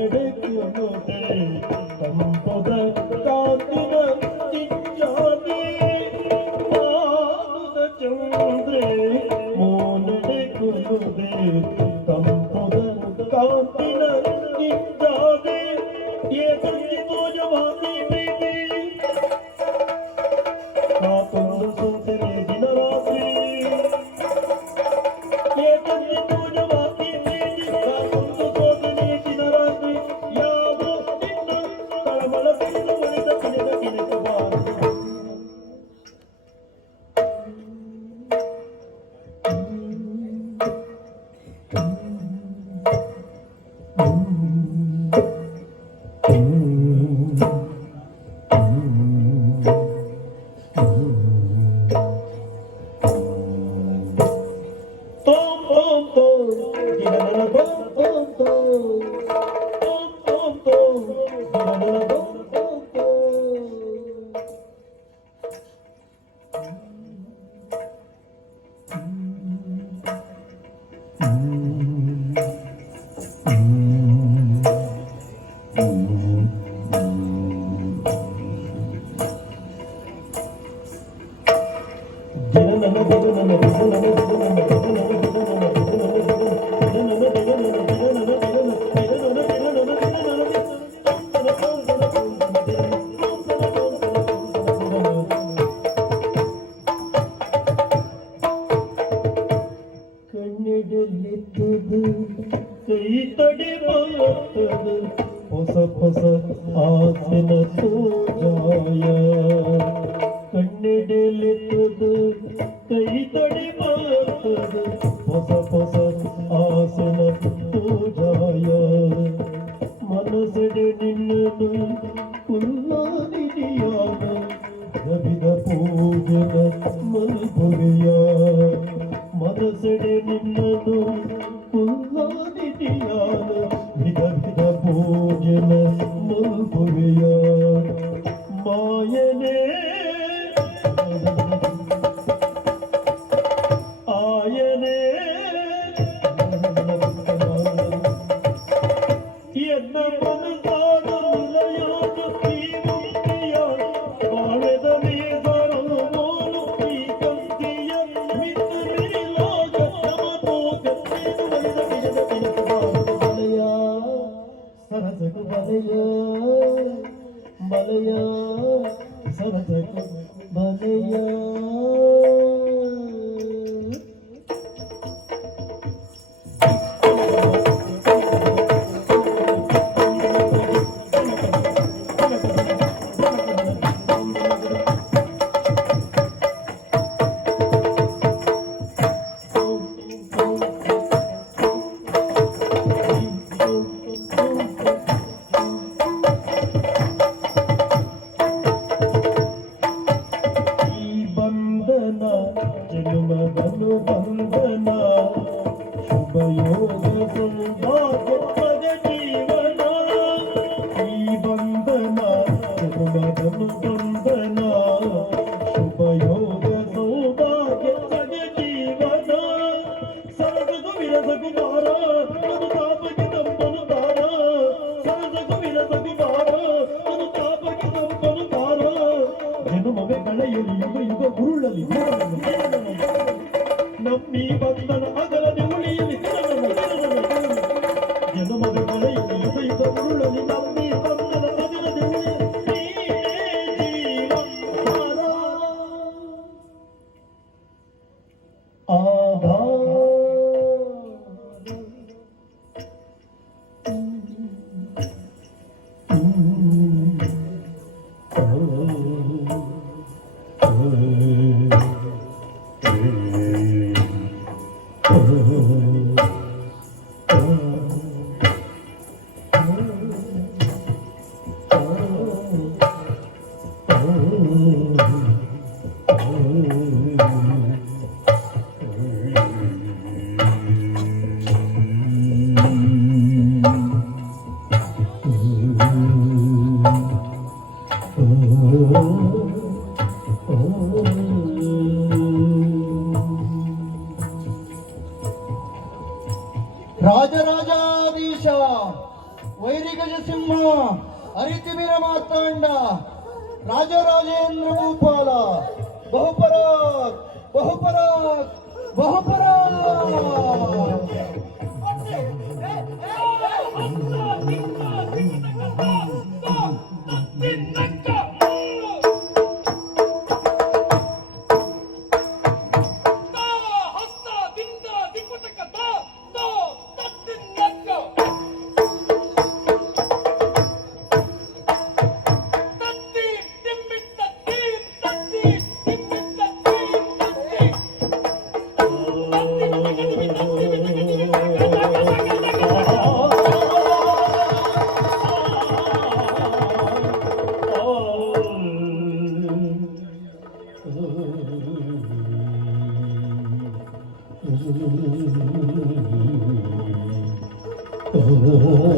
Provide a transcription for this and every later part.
கிடைக்கும் முதல் ಸರಸಗು ಬಲೆಯ ಬಲೆಯ ಸರಸಗು ಬಲೆಯ Thank you. Oh,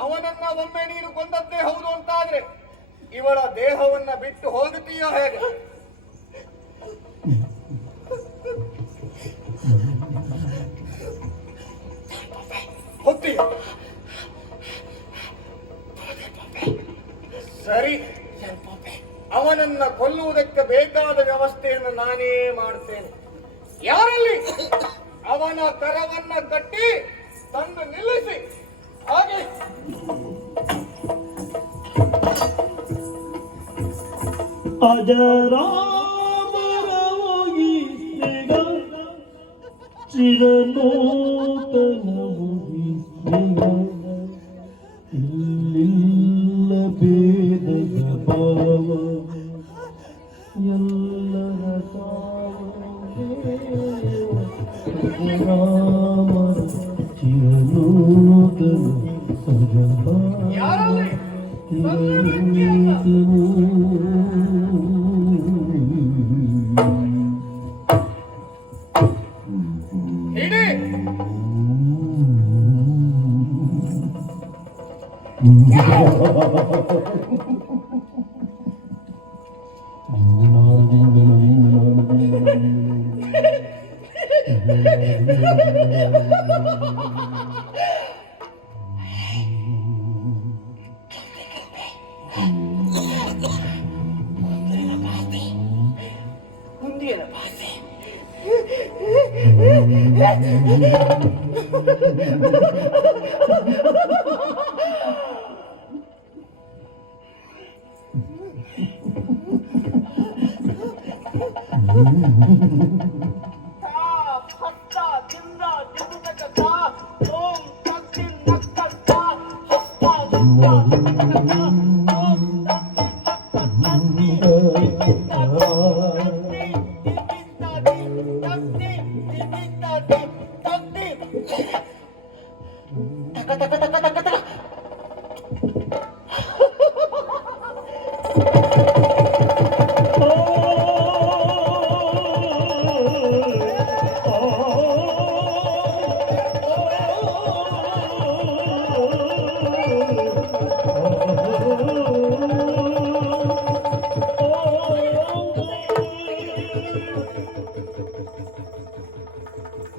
ಅವನನ್ನ ಒಮ್ಮೆ ನೀನು ಕೊಂದದ್ದೇ ಹೌದು ಅಂತಾದ್ರೆ ಇವಳ ದೇಹವನ್ನ ಬಿಟ್ಟು ಹೋಗುತ್ತೀಯೋ ಹೇಗೆ? ಸರಿ. ಅವನನ್ನ ಕೊಲ್ಲುವುದಕ್ಕೆ ಬೇಕಾದ ವ್ಯವಸ್ಥೆಯನ್ನು ನಾನೇ ಮಾಡ್ತೇನೆ. ಯಾರಲ್ಲಿ? ಅವನ ಕರವನ್ನ ಕಟ್ಟಿ ತಂದು ನಿಲ್ಲಿಸಿ. ಹಾಗೆ. ಅಜರಾಮರವಾಗಿ ಸ್ನೇಹ ಚಿರನೂತನವು Yeah. แหละ